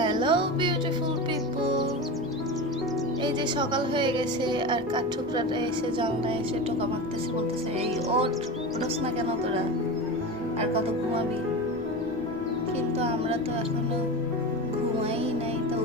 Hello beautiful people, এই যে সকাল হয়ে গেছে আর কাঠঠোকরাটা এসে জানলায় এসে টোকা মারতেছে, বলতেছে এই ওঠস না কেন তোরা, আর কত ঘুমাবি? কিন্তু আমরা তো এখনো ঘুমাই নাই, তো